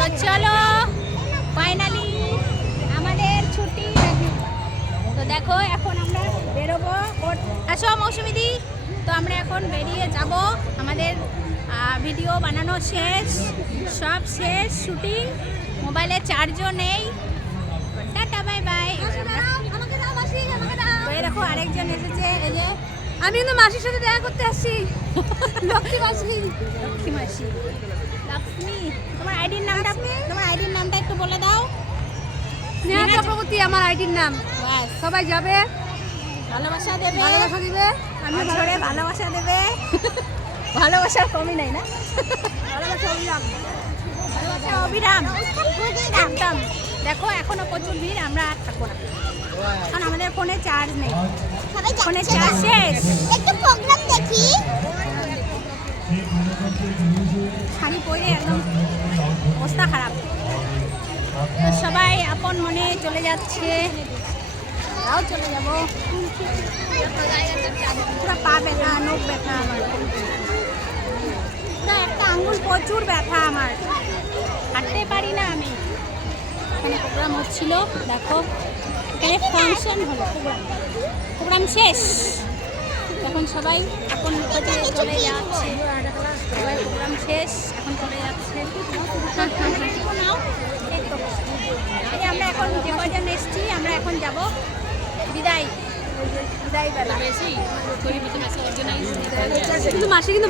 তো চলো ফাইনালি আমাদের ছুটি। তো দেখো এখন আমরা বেরোবো। আসো মৌসুমি দি। তো আমরা এখন বেরিয়ে যাব। আমাদের ভিডিও বানানো শেষ। সব শেষ শুটিং মোবাইলে চার্জও নেই। টাটা বাই বাই দেখো আরেকজন এসেছে এই যে আমি কিন্তু মাসির সাথে দেখা করতে আসছি। লক্ষ্মী মাসি। লক্ষ্মী মাসি। লক্ষ্মী। তোমার আইডির নামটা তোমার আইডির নামটা একটু বলে দাও। স্নেহা চক্রবর্তী আমার আইডির নাম। সবাই যাবে। ভালোবাসা দেবে। ভালোবাসা দিবে। আমি ঝরে ভালোবাসা দেবে। ভালোবাসার কমই নাই না। ভালোবাসা অভিরাম। ভালোবাসা অবিরাম দেখো এখনও প্রচুর ভিড় আমরা আর থাকব না। কারণ আমাদের ফোনে চার্জ নেই। ফোনে চার্জ শেষ একটু প্রোগ্রাম দেখি। শাড়ি পরে একদম অবস্থা খারাপ। সবাই আপন মনে চলে যাচ্ছে। আমরাও চলে যাব। পুরো পা ব্যথা নখ ব্যথা আমার। পুরো একটা আঙ্গুল প্রচুর ব্যথা আমার। হাঁটতে পারি না আমি। এখানে প্রোগ্রাম হচ্ছিল দেখো। এখানে ফাংশন হলো প্রোগ্রাম প্রোগ্রাম শেষ। এখন সবাই এখন চলে যাচ্ছে। সবাই প্রোগ্রাম শেষ এখন চলে যাচ্ছে। আমরা এখন যে কজন এসছি আমরা এখন যাব বিদায়। বিদায় বেলা। কিন্তু মাসি কিন্তু